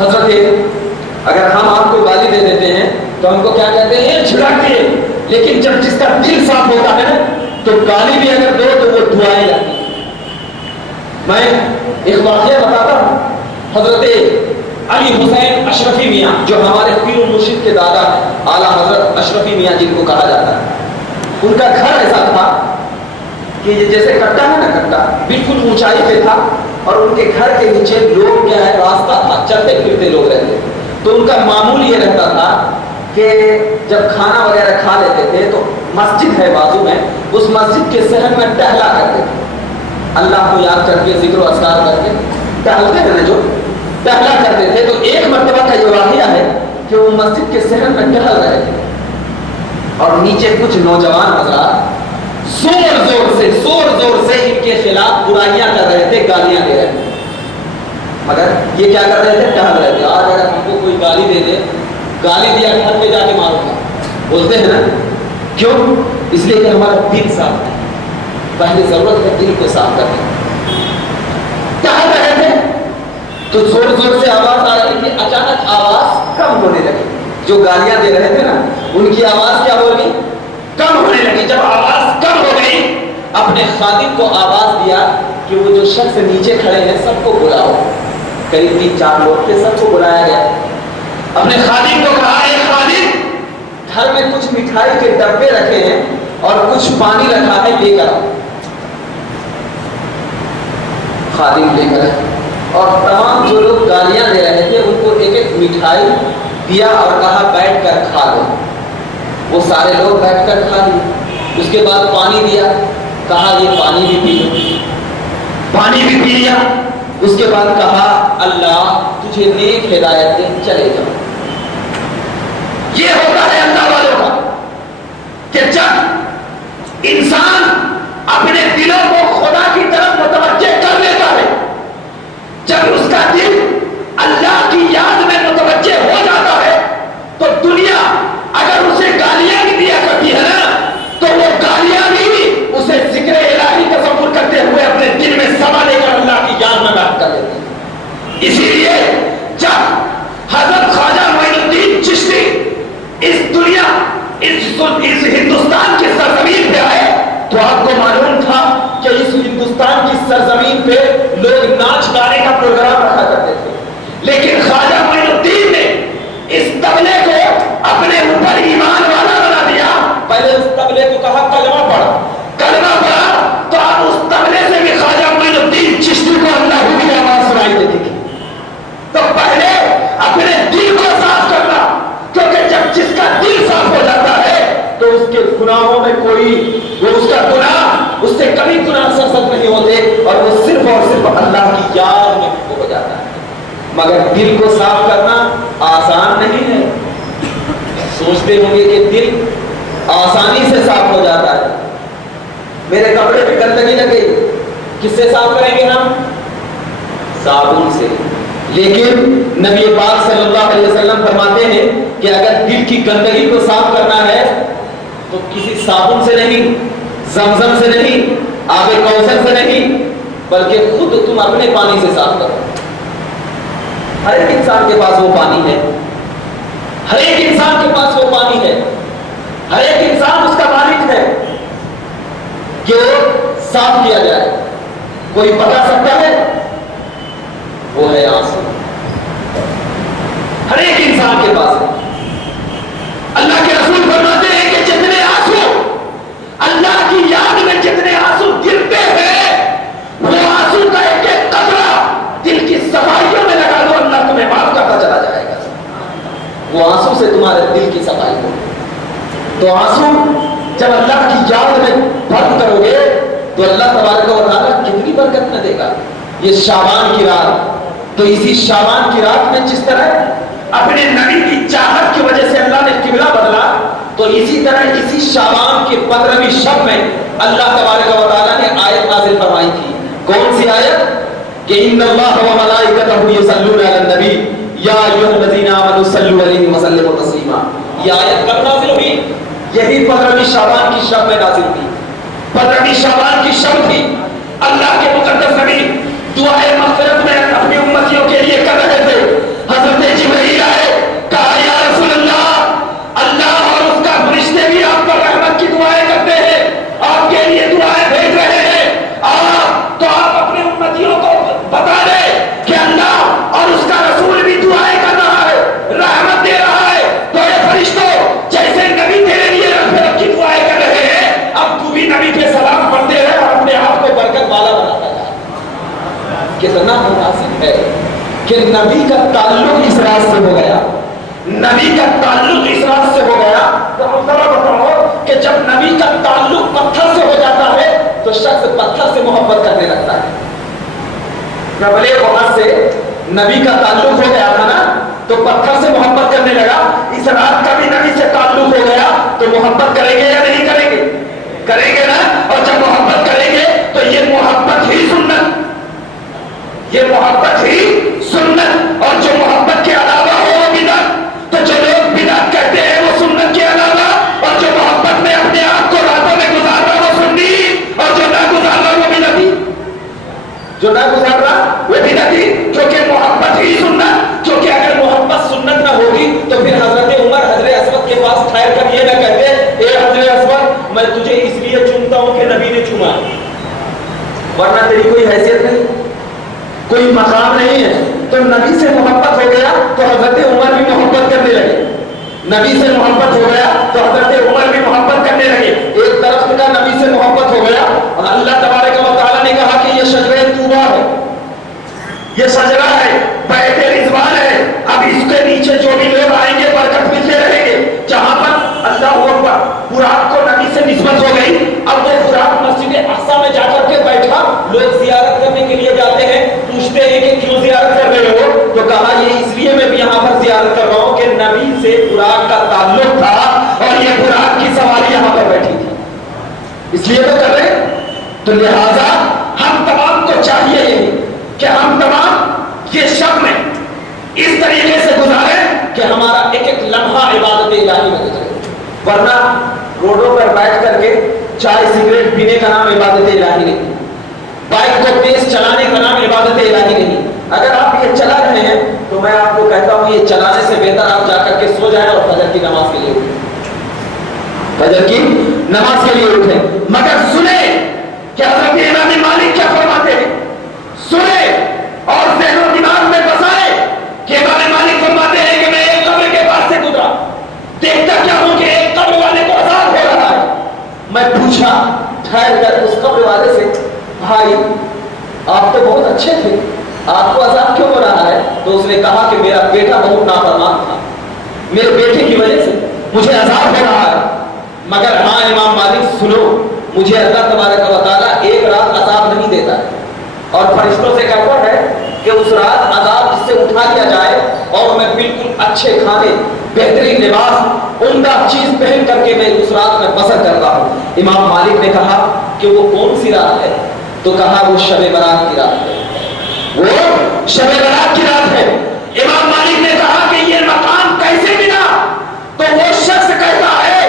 حضرت، اگر ہم آپ کو گالی دے دیتے ہیں تو ہم کو کیا کہتے ہیں؟ یہ چھڑک دیے. لیکن جب جس کا دل صاف ہوتا ہے نا تو گالی بھی اگر دو تو وہ دعائیں جاتی. میں ایک واقعہ بتاتا ہوں. حضرت علی حسین اشرفی میاں جو ہمارے پیر و مرشد کے دادا ہیں، اعلیٰ حضرت اشرفی میاں جن کو کہا جاتا ہے، ان کا گھر ایسا تھا کہ یہ جیسے کٹا ہے نا، کٹا بالکل اونچائی پہ تھا اور ان کے گھر کے نیچے لوگ کیا ہے راستہ تھا، چلتے پھرتے لوگ رہتے. تو ان کا معمول یہ رہتا تھا کہ جب کھانا وغیرہ کھا لیتے تھے تو مسجد ہے بازو میں، اس مسجد کے صحن میں ٹہلا کرتے تھے، اللہ کو یاد کر کے ذکر و اذکار کر کے ٹہلتے ہیں نا، جو ٹہلا کرتے تھے. تو ایک مرتبہ کا یہ واقعہ ہے کہ وہ مسجد کے صحن میں ٹہل رہے تھے اور نیچے کچھ نوجوان حضرات زور زور سے ان کے خلاف برائیاں کر رہے تھے، گالیاں دے رہے تھے. مگر یہ کیا کر رہے تھے؟ ٹہل رہے تھے. آج اگر ہم کو کوئی گالی دے دے، گالی دیا گھر پہ جا کے مارو گا بولتے ہیں نا. کیوں؟ اس لیے کہ ہمارا دل صاف ہے. پہلے ضرورت ہے دل کو صاف کرنے. ٹہل رہے تھے تو زور سے آواز آ رہی تھی. اچانک آواز کم ہونے لگی. جو گالیاں دے رہے تھے نا ان کی آواز کیا ہو گئی؟ کم ہونے لگی. جب آواز کم ہو گئی اپنے خادم کو آواز دیا کہ وہ جو شخص نیچے کھڑے ہیں سب کو بلاؤ. قریب 3-4 لوگ تھے، سب کو بلایا گیا. اپنے خادم کو کہا اے خادم، گھر میں کچھ مٹھائی کے ڈبے رکھے ہیں اور کچھ پانی رکھا ہے، لے کر آؤ. خادم لے کر اور تمام جو لوگ گالیاں دے رہے تھے ان کو ایک ایک مٹھائی دیا اور کہا بیٹھ کر کھا لو. وہ سارے لوگ بیٹھ کر کھا لیے. اس کے بعد پانی دیا، کہا یہ پانی بھی پی لو. پانی بھی پی لیا. اس کے بعد کہا اللہ تجھے نیک ہدایت دے، چلے جاؤ. یہ ہوتا ہے اللہ والوں کا کہ جب انسان اپنے دلوں کو خدا کی طرف متوجہ کر لیتا ہے، جب اس کا دل اللہ کی یاد میں متوجہ ہو جاتا ہے تو دنیا اگر اسے گالیاں بھی دیا کرتی ہے نا تو وہ گالیاں بھی اسے ذکر الہی تصور کرتے ہوئے اپنے دل میں سما لے کر اللہ کی یاد میں بیٹھ کر لیتے ہیں. اسی لیے جب حضرت خواجہ معین الدین چشتی اس دنیا اس ہندوستان کی سرزمین پہ آئے تو آپ کو معلوم تھا کہ اس ہندوستان کی سرزمین پہ لوگ ناچ گانے کا پروگرام رکھا کرتے تھے. لیکن خواجہ معین الدین نے اس تبلے کو اپنے اوپر ایمان والا بنا دیا. پہلے اس تبلے کو کہا کلمہ پڑھا، کلمہ پڑھا تو اب اس تبلے سے بھی خواجہ معین الدین چشتی کو اللہ کی آواز سنائی دیتی تھی. تو پہلے اپنے دل کو صاف کرنا، کیونکہ جب جس کا دل صاف ہو جاتا ہے تو اس کے گناہوں میں کوئی وہ اس کا گناہ اس سے کبھی گناہ سرزد نہیں ہوتے اور وہ صرف اور صرف اللہ کی یاد میں ہو جاتا ہے. مگر دل کو صاف کرنا آسان نہیں ہے. سوچتے ہوں گے کہ دل آسانی سے صاف ہو جاتا ہے. میرے کپڑے پہ گندگی لگ گئی، کس سے صاف کریں گے ہم؟ صابن سے. لیکن نبی پاک صلی اللہ علیہ وسلم فرماتے ہیں کہ اگر دل کی گندگی کو صاف کرنا ہے تو کسی صابن سے نہیں، زمزم سے نہیں، آب کوثر سے نہیں، بلکہ خود تم اپنے پانی سے صاف کرو. ہر ایک انسان کے پاس وہ پانی ہے، ہر ایک انسان کے پاس وہ پانی ہے، ہر ایک انسان اس کا مالک ہے کہ وہ صاف کیا جائے. کوئی بتا سکتا ہے؟ وہ ہے آنسو. ہر ایک انسان کے پاس ہے. اللہ کے رسول فرماتے ہیں کہ جتنے آنسو اللہ کی یاد میں جتنے آنسو گرتے ہیں وہ آنسو تو اللہ تبارک و تعالیٰ کتنی برکت نہ دے گا. یہ شعبان کی رات, تو اسی شعبان کی رات میں جس طرح اپنے نبی کی چاہت کی وجہ سے اللہ نے قبلہ بدلا, تو اسی طرح اسی شعبان کے 15ویں شب میں اللہ تبارک و تعالیٰ نے آیت نازل فرمائی تھی. کون سی آیت؟ کہ ان اللہ و ملائکتہ یصلون علی النبی یا ایھا الذین آمنوا صلوا علیہ وسلموا تسلیما. یہ آیت کب نازل ہوئی؟ یہی 15ویں شعبان کی شب میں نازل ہوئی. 15ویں شعبان کی شب تھی. اللہ کے مقدس نبی دعائے مغفرت میں اپنی امتیوں کے لیے کر رہے تھے. حضرت جبرائیل آئے, کہا یا رسول اللہ, اللہ اور اس کا فرشتے بھی آپ پر رحمت کی دعائیں کرتے ہیں, آپ کے لیے دعائیں بھیج رہے ہیں. تو آپ اپنے امتیوں کو بتا دیں کہ اللہ اور اس کا رسول بھی دعائیں کر رہا ہے, رحمت دے رہا ہے. تو اے فرشتوں, جیسے نبی تیرے لیے رحمت کی دعائیں کر رہے ہیں, اب تو بھی نبی پہ سلام پڑھتے رہے اور اپنے آپ کو برکت والا بناتا ہے. کتنا مناسب ہے کہ نبی کا تعلق اس راز سے ہو گیا, نبی کا تعلق اس راز سے ہو گیا. تو ہم ذرا بتاؤ کہ جب نبی کا تعلق پتھر سے ہو جاتا ہے تو شخص پتھر سے محبت کرنے لگتا ہے. بھلے وہاں سے نبی کا تعلق ہو گیا تھا نا, تو پتھر سے محبت کرنے لگا. اس رات کا بھی نبی سے تعلق ہو گیا تو محبت کریں گے یا نہیں کریں گے؟ کریں گے نا. اور جب محبت کریں گے تو یہ محبت ہی سنت, یہ محبت ہی سنت. اور جو محبت کے علاوہ ہو وہ بدعت. تو جو لوگ بدعت کہتے ہیں وہ سنت کے علاوہ, اور جو محبت میں اپنے آپ کو راتوں میں گزار رہا وہ سنی, اور جو نہ گزار رہا وہ بدعتی, جو نہ گزار رہا وہ بدعتی. کیونکہ محبت ہی سنت. کیونکہ اگر محبت سنت نہ ہوگی تو پھر حضرت عمر حضرت اسود کے پاس ٹھہر کر یہ نہ کہتے اے حضرت اسود میں تجھے اس لیے چنتا ہوں کہ نبی نے چنا, ورنہ تیری کوئی حیثیت نہیں, کوئی مقام نہیں ہے. تو نبی سے محبت ہو گیا تو حضرت عمر بھی محبت کرنے لگے. نبی سے محبت ہو گیا تو حضرت عمر بھی محبت کرنے لگے. ایک درخت کا نبی سے محبت ہو گیا, اللہ تبارک و تعالیٰ نے کہا کہ یہ شجرہ طوبیٰ ہے, یہ شجرہ ہے, بیت رضوان ہے. اب اس کے نیچے جو بھی لوگ آئیں گے برکت ملتے رہیں گے. جہاں پر اللہ اکبر براق کو نبی سے نسبت ہو گئی, اب وہ براق مسجد اقصیٰ میں جا کر کے بیٹھا. لوگ زیارت کرنے کے لیے جاتے ہیں, پوچھتے ہیں کہ کیوں زیارت کر رہے ہو؟ تو کہا یہ اس لیے میں بھی یہاں پر زیارت کر رہا ہوں کہ نبی سے براق کا تعلق تھا اور یہ براق کی سواری یہاں پر بیٹھی تھی, اس لیے تو کر رہے. تو لہذا ہم تمام کو چاہیے یہ کہ ہم تمام یہ شب میں اس طریقے سے گزاریں کہ ہمارا ایک ایک لمحہ عبادت الہی میں گزرے. ورنہ روڈوں پر بیٹھ کر کے چائے سگریٹ پینے کا نام عبادت الہی نہیں, بائک کو تیز چلانے کا نام عبادت الہی نہیں. اگر آپ یہ چلا رہے ہیں تو میں آپ کو کہتا ہوں یہ چلانے سے بہتر آپ جا کر کے سو جائیں اور فجر کی نماز کے لیے اٹھیں, فجر کی نماز کے لیے اٹھیں. مگر سنیں کہ حضرت امام مالک کیا فرماتے ہیں, سنیں اور ذہن و دماغ میں بسائیں کہ امام مالک فرماتے ہیں کہ میں ایک قبر کے پاس سے گزرا, دیکھتا کیا ہوں کہ ایک قبر والے کو عذاب ہو رہا ہے. میں پوچھا ٹھہر کر اس قبر والے سے, بھائی آپ تو بہت اچھے تھے, آپ کو عذاب کیوں ہو رہا ہے؟ تو اس نے کہا کہ میرا بیٹا بہت نافرمان تھا, میرے بیٹے کی وجہ سے مجھے عذاب ہو رہا ہے. مگر ہاں امام مالک سنو, مجھے اللہ تبارک و تعالیٰ ایک رات عذاب نہیں دیتا ہے, اور فرشتوں سے کہتا ہے کہ اس رات عذاب جس سے اٹھا لیا جائے اور میں بالکل اچھے کھانے, بہترین لباس, عمدہ چیز پہن کر کے میں اس رات میں بسر کرتا ہوں. امام مالک نے کہا کہ وہ کون سی رات ہے؟ تو کہا وہ شب برات کی رات ہے, وہ شب برات کی رات ہے. امام مالک نے کہا کہ یہ مقام کیسے ملا؟ تو وہ شخص کہتا ہے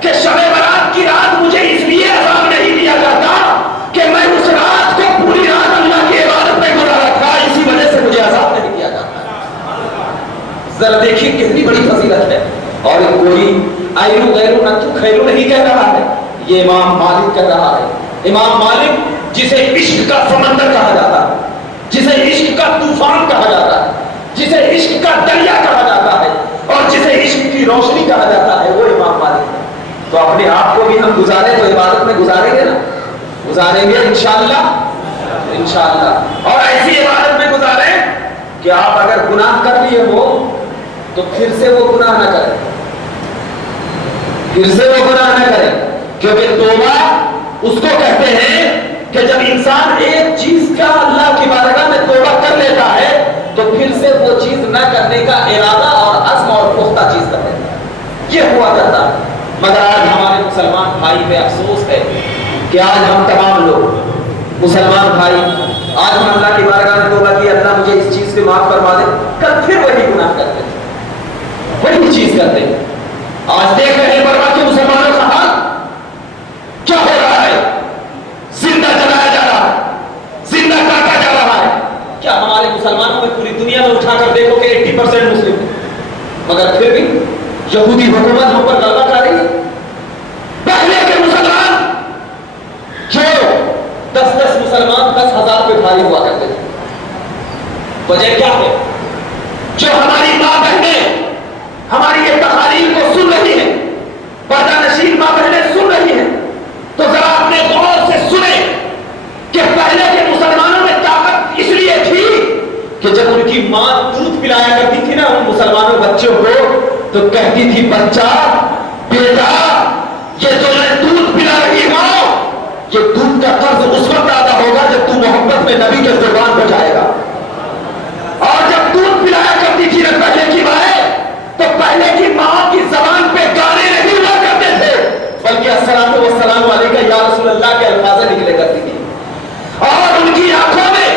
کہ شب برات کی رات مجھے اس لیے عذاب نہیں دیا جاتا کہ میں اس رات کو پوری رات اللہ کی عبادت میں گزارا تھا, اسی وجہ سے مجھے عذاب نہیں دیا جاتا. ذرا دیکھیے کتنی بڑی فضیلت ہے. اور کوئی ایرو غیرو نتو خیرو نہیں کہہ رہا ہے, یہ امام مالک کہہ رہا ہے. امام مالک جسے عشق کا سمندر کہا جاتا ہے, جسے عشق کا طوفان کہا جاتا ہے, جسے عشق کا دریا کہا جاتا ہے, اور جسے عشق کی روشنی کہا جاتا ہے, وہ امام مالک ہے. تو اپنے آپ کو بھی ہم گزاریں تو عبادت میں گزاریں گے نا, گزاریں گے انشاءاللہ, انشاءاللہ. اور ایسی عبادت میں گزاریں کہ آپ اگر گناہ کر لیے ہو تو پھر سے وہ گناہ نہ کریں, پھر سے وہ گناہ نہ کریں. کیونکہ توبہ اس کو کہتے ہیں کہ جب انسان ایک چیز کا اللہ کی بارگاہ میں توبہ کر لیتا ہے تو پھر سے وہ چیز نہ کرنے کا ارادہ اور عزم اور پختہ چیز کر لیتا ہے، یہ ہوا کرتا ہے۔ مگر آج ہمارے مسلمان بھائی پہ افسوس ہے کہ آج ہم تمام لوگ مسلمان بھائی آج ہم اللہ کی بارگاہ میں توبہ کی، اللہ مجھے اس چیز سے معاف فرما دے، کل پھر وہی گناہ کرتے ہیں، وہی چیز کرتے ہیں۔ آج دیکھ رہے ہیں برما کے مسلمانوں کا حال کیا ہو رہا ہے، زندہ جلایا جا رہا ہے، زندہ کاٹا جا رہا ہے۔ کیا ہمارے مسلمانوں میں پوری دنیا میں اٹھا کر دیکھو کہ 80% مسلم ہیں، مگر پھر بھی یہودی حکومت ہم پر غلبہ کر رہی ہے۔ پہلے کے مسلمان جو 10 مسلمان 10,000 پہ بھاری ہوا کرتے تھے، وجہ کیا ہے؟ جو ہماری ماں بہنیں ہماری یہ تقاریر کو سن رہی ہیں، پردہ نشین ماں بہنیں سن رہی ہیں، تو ذرا اپنے غور سے سنیں کہ پہلے کے مسلمانوں میں طاقت اس لیے تھی کہ جب ان کی ماں دودھ پلایا کرتی تھی نا ان مسلمانوں بچوں کو، تو کہتی تھی بچہ بیٹا یہ جو میں دودھ پلا رہی ہوں یہ دودھ کا قرض اس وقت ادا ہوگا جب تو محبت میں نبی کے قربان ہو جائے گا۔ اور جب دودھ پلایا کرتی تھی نا پہلے کی مائیں، تو پہلے کی ماں کی زبان پہ گانے نہیں ہوا کرتے تھے بلکہ السلام والسلام علیکہ یا رسول اللہ کے الفاظ نکلے کرتی تھی، اور ان کی آنکھوں میں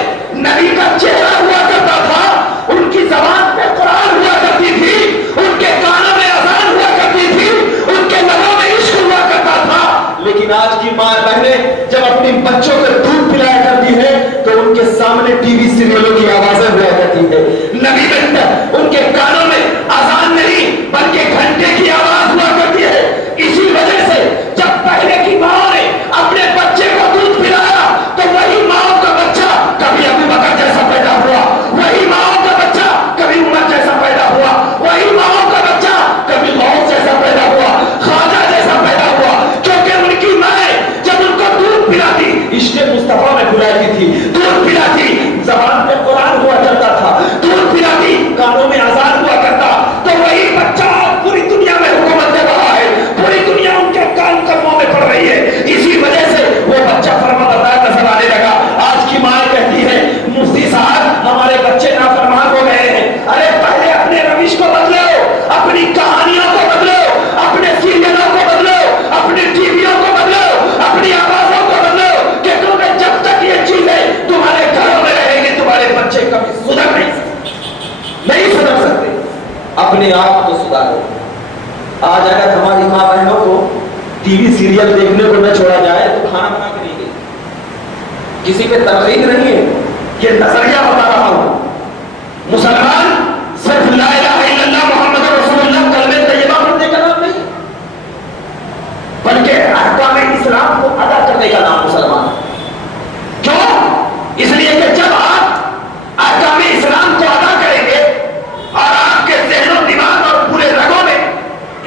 نبی کا چہرہ ہوا کرتا تھا، ان کی زبان پہ قرآن ہوا کرتی تھی، ان کے کانوں میں اذان ہوا کرتی تھی، ان کے لبوں میں عشق ہوا کرتا تھا۔ لیکن آج کی ماں بہنیں جب اپنے بچوں کو دودھ پلایا کرتی ہے تو ان کے سامنے ٹی وی سیریلوں کی آوازیں ہوا کرتی ہے، نبی بہن ان کے کانوں میں اذان نہیں بلکہ گھنٹے کی آواز ہوا کرتی ہے۔ اسی وجہ سے جب پہلے کی ماں نے اپنے بچے کو دودھ پلایا تو وہی ماں کا بچہ کبھی ابو بکر جیسا پیدا ہوا، وہی ماں کا بچہ کبھی عمر جیسا پیدا ہوا، وہی ماں کا بچہ کبھی غوث جیسا پیدا ہوا، خواجہ جیسا پیدا ہوا، کیونکہ ان کی ماں جب ان کو دودھ پلاتی عشق مصطفیٰ میں بلاتی تھی، دودھ پلاتی زبان پہ قرآن ہوا کرتا تھا، دودھ پلاتی کانوں میں اذان ہوا کرتا، تو وہی بچہ پوری دنیا میں حکومت کر رہا ہے، پوری دنیا ان کے کان قدموں میں پڑ رہی ہے۔ اسی وجہ سے وہ بچہ فرمانبردار نظر آنے لگا۔ آج کی ماں کہتی ہے مفتی صاحب ہمارے بچے نافرمان ہو گئے ہیں۔ ارے پہلے اپنے روش کو بدلو، اپنی کہانیوں کو بدلو، اپنے سیریلوں کو بدلو، اپنے ٹی ویوں کو بدلو، اپنی آوازوں کو بدلو، کہ تمہیں جب تک یہ چیزیں تمہارے گھروں میں رہیں گے تمہارے بچے کبھی سدھر نہیں سدھر سکتے۔ اپنے آپ کو سدھارو۔ آج اگر ہماری ماں بہنوں کو ٹی وی سیریل دیکھنے کو نہ چھوڑا جائے تو کھانا بنا کے نہیں گئی، کسی پہ تنقید نہیں ہے، یہ نظریہ بتا رہا ہوں۔ مسلمان صرف لا الہ الا اللہ محمد رسول اللہ کلمہ طیبہ پڑھنے کا نام نہیں بلکہ احکام اسلام کو ادا کرنے کا نام مسلمان۔ کیوں؟ اس لیے کہ جب آپ احکام اسلام کو ادا کریں گے اور آپ کے ذہن و دماغ اور پورے رگوں میں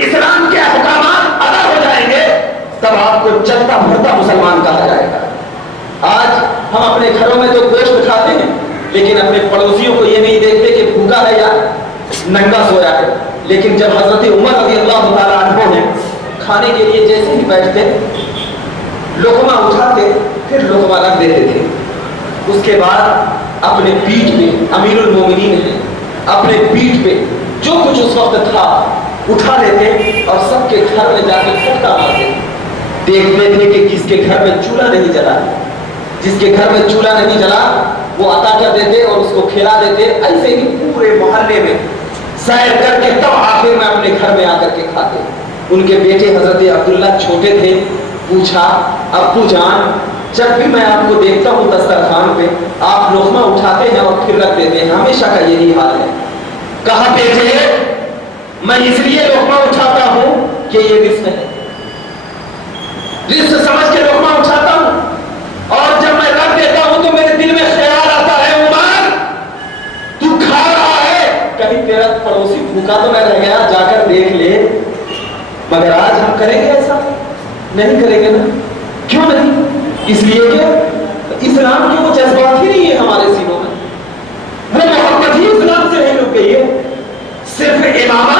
اسلام کے احکامات ادا ہو جائیں گے تب آپ کو چلتا پھرتا مسلمان کہا جائے گا۔ آج ہم اپنے گھروں میں تو گوشت کھاتے ہیں لیکن اپنے پڑوسیوں کو یہ نہیں دیکھتے کہ بھوکا ہے یا ننگا سویا ہے۔ لیکن جب حضرت عمر رضی اللہ تعالیٰ عنہ نے کھانے کے لیے جیسے ہی بیٹھتے لقمہ اٹھاتے پھر لقمہ رکھ دیتے تھے، اس کے بعد اپنے پیٹھ پہ امیر المومنین ہیں اپنے پیٹھ پہ جو کچھ اس وقت تھا اٹھا لیتے اور سب کے گھر میں جا کے پھٹکا مارتے، دیکھتے تھے کہ کس کے گھر میں چولہا نہیں جلا، جس کے گھر میں چولہا نہیں جلا وہ عطا کر دیتے اور اس کو کھلا دیتے۔ ایسے ہی پورے محلے میں سیر کر کے تب آخر میں اپنے گھر میں آ کر کے کھاتے۔ ان کے بیٹے حضرت عبداللہ چھوٹے تھے، پوچھا ابو جان جب بھی میں آپ کو دیکھتا ہوں دسترخوان پہ آپ لقمہ اٹھاتے ہیں اور پھر رکھ دیتے ہیں، ہمیشہ کا یہی حال ہے۔ کہا بیٹے میں اس لیے لقمہ اٹھاتا ہوں کہ یہ رزق ہے، رزق سمجھ کے لقمہ اٹھاتا ہوں، اور جب میں رکھ دیتا ہوں تو میرے دل میں خیال آتا ہے عمر تو کھا رہا ہے کہیں تیرا پڑوسی بھوکا تو نہ رہ گیا، جا کر دیکھ لے۔ مگر آج ہم کریں گے ایسا؟ نہیں کریں گے نا۔ کیوں نہیں؟ اس لیے کہ اسلام کی وہ جذبات ہی نہیں ہے ہمارے سینوں میں، وہ محبت ہی اسلام سے نہیں رک گئی ہے۔ صرف امامہ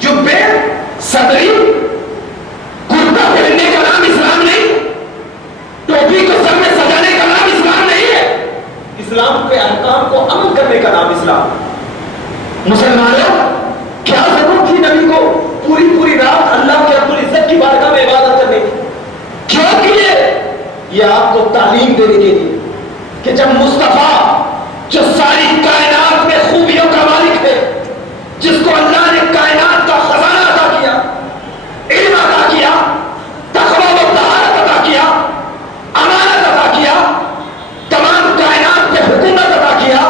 جبے صدری کرتا پہننے کا نام اسلام نہیں، اسلام کے احکام کو عمل کرنے کا نام اسلام. مسلمانوں کیا ضرورت تھی نبی کو پوری رات اللہ کے رب العزت کی بارگاہ میں عبادت کرنے کی؟ کیوں کیے؟ یہ آپ کو تعلیم دینے کے لیے کہ جب مصطفیٰ جو ساری کائنات میں خوبیوں کا مالک ہے، جس کو اللہ نے کائنات کا خزانہ عطا کیا، علم عطا کیا، تقویٰ و طہارت عطا کیا، امانت عطا کیا، تمام کائنات پہ حکومت عطا کیا،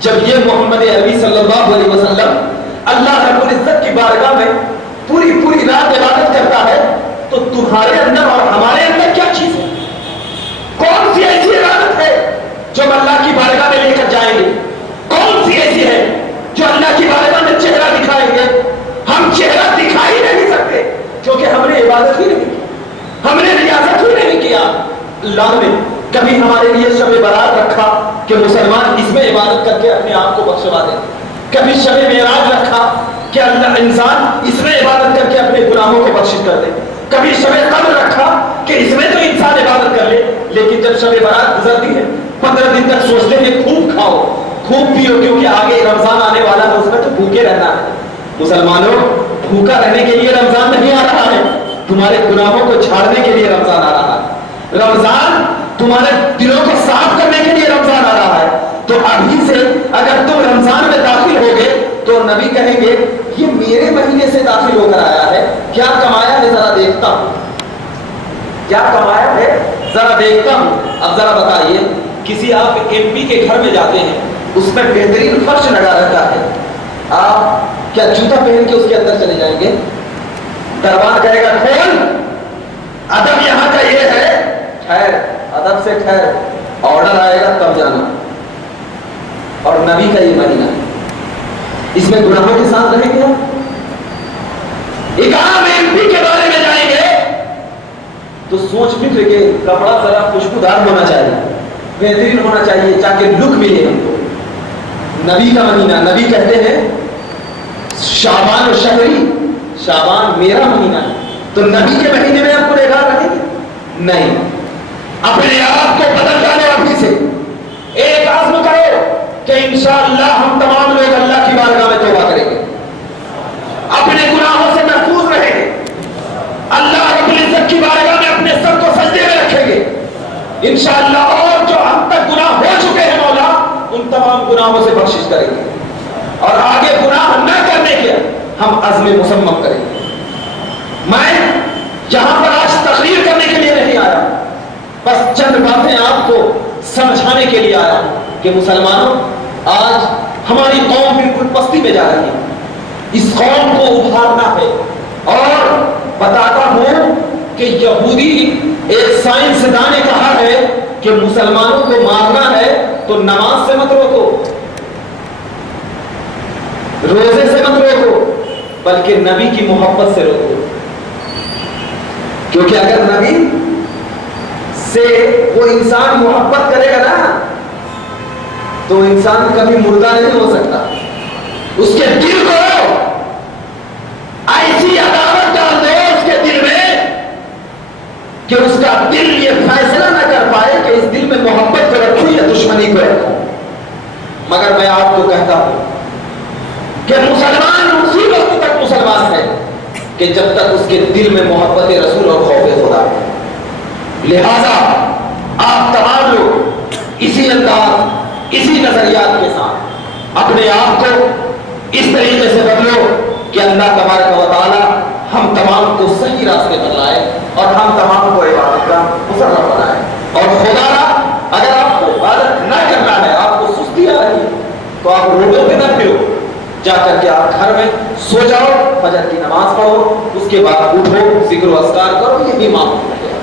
جب یہ محمد عربی صلی اللہ علیہ وسلم اللہ رب العزت کی بارگاہ میں پوری رات عبادت کرتا ہے، تو تمہارے اندر اور ہمارے اندر کیا چیز ہے؟ کون سی ایسی عبادت ہے جو ہم اللہ کی بارگاہ میں لے کر جائیں گے؟ کون سی ایسی ہے جو اللہ کی بارگاہ میں چہرہ دکھائیں گے؟ ہم چہرہ دکھا ہی نہیں سکتے کیونکہ ہم نے عبادت ہی نہیں کی، ہم نے ریاضت ہی نہیں کیا. اللہ نے کبھی ہمارے لیے شب برات رکھا کہ مسلمان اس میں عبادت کر کے اپنے آپ کو بخشوا دیں، کبھی شب معراج رکھا کہ اللہ انسان اس میں عبادت کر کے اپنے گناہوں کو بخشش کر دے، کبھی شب قدر رکھا کہ اس میں تو انسان عبادت کر لے. لیکن جب شب برات گزرتی ہے 15 دن تک سوچتے ہیں خوب کھاؤ خوب پیو کیونکہ آگے رمضان آنے والا ہے، اس میں تو بھوکے رہنا ہے. مسلمانوں بھوکا رہنے کے لیے رمضان نہیں آ رہا ہے، تمہارے گناہوں کو جھاڑنے کے لیے رمضان آ رہا ہے. رمضان تمہارے دلوں کو صاف کرنے کے لیے رمضان آ رہا ہے. تو ابھی سے اگر تم رمضان میں داخل ہوگے تو نبی کہیں گے یہ میرے مہینے سے داخل ہو کر آیا ہے، کیا کمایا ہے ذرا دیکھتا ہوں، کیا کمایا ہے ذرا دیکھتا ہوں. اب ذرا بتائیے کسی آپ ایم پی کے گھر میں جاتے ہیں، اس میں بہترین فرش لگا رکھا ہے، آپ کیا جوتا پہن کے اس کے اندر چلے جائیں گے؟ دربار کہے گا کھول، ادب یہاں کا یہ ہے، ٹھہر ادب سے ٹھہر، آرڈر آئے گا تب جانا. اور نبی کا یہ مہینہ اس میں گناہوں کے ساتھ رہیں گے. ایک عام ایم پی کے بارے میں جائیں گے تو سوچ فکر کے کپڑا ذرا خوشبودار ہونا چاہیے، بہترین ہونا چاہیے تاکہ لک ملے ہم کو. نبی کا مہینہ، نبی کہتے ہیں شعبان و شہری، شعبان میرا مہینہ ہے، تو نبی کے مہینے میں آپ کو نگاہ رکھیں گے نہیں. اپنے آپ کو بدل ڈالو ابھی سے، ایک عزم کرو کہ انشاءاللہ ہم تمام لوگ اللہ کی بارگاہ میں توبہ کریں گے، اپنے گناہوں سے محفوظ رہیں گے، اللہ رب العزت کی بارگاہ میں اپنے سر کو سجدے میں رکھیں گے انشاءاللہ. اور جو ہم تک گناہ ہو چکے ہیں مولا ان تمام گناہوں سے بخشش کریں گے، اور آگے گناہ نہ کرنے کے ہم عزم مصمم کریں گے. میں یہاں پر آج تقریر کرنے کے لیے نہیں آیا، بس چند باتیں آپ کو سمجھانے کے لیے آیا کہ مسلمانوں آج ہماری قوم بالکل پستی میں جا رہی ہے، اس قوم کو ابھارنا ہے. اور بتاتا ہوں کہ یہودی ایک سائنسدان نے کہا ہے کہ مسلمانوں کو مارنا ہے تو نماز سے مت روکو، روزے سے مت روکو، بلکہ نبی کی محبت سے روکو. کیونکہ اگر نبی سے وہ انسان محبت کرے گا نا تو انسان کبھی مردہ نہیں ہو سکتا. اس کے دل کو ایسی عداوت ڈال دو اس کے دل میں کہ اس کا دل یہ فیصلہ نہ کر پائے کہ اس دل میں محبت کو رکھوں یا دشمنی کو رکھوں. مگر میں آپ کو کہتا ہوں کہ مسلمان اسی وقت تک مسلمان ہے کہ جب تک اس کے دل میں محبت رسول اور خوف خدا ہے. لہذا آپ تمام لوگ اسی انداز اسی نظریات کے ساتھ اپنے آپ کو اس طریقے سے بدلو کہ اللہ تبارک و تعالی ہم تمام کو صحیح راستے پر لائے اور ہم تمام کو عبادت کا مسرف بنائے. اور خدا اگر آپ کو عبادت نہ کرنا ہے، آپ کو سستی آ رہی ہے تو آپ روڈوں پہ نہ پھرو، جا کر کے آپ گھر میں سو جاؤ، فجر کی نماز پڑھو، اس کے بعد اٹھو، ذکر و اذکار کرو، یہ بھی معمول ہے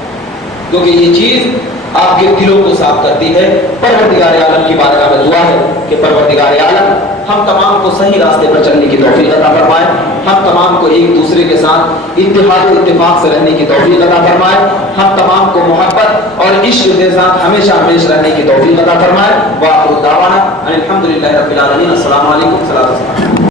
کیونکہ یہ چیز آپ کے دلوں کو صاف کرتی ہے. پروردگار عالم کی بارگاہ میں دعا ہے کہ پروردگار عالم ہم تمام کو صحیح راستے پر چلنے کی توفیق عطا فرمائے، ہم تمام کو ایک دوسرے کے ساتھ اتحاد و اتفاق سے رہنے کی توفیق عطا فرمائے، ہم تمام کو محبت اور عشق کے ساتھ ہمیشہ ہمیشہ رہنے کی توفیق عطا فرمائے. وآخر دعوانا ان الحمد للہ رب العالمین. السلام علیکم.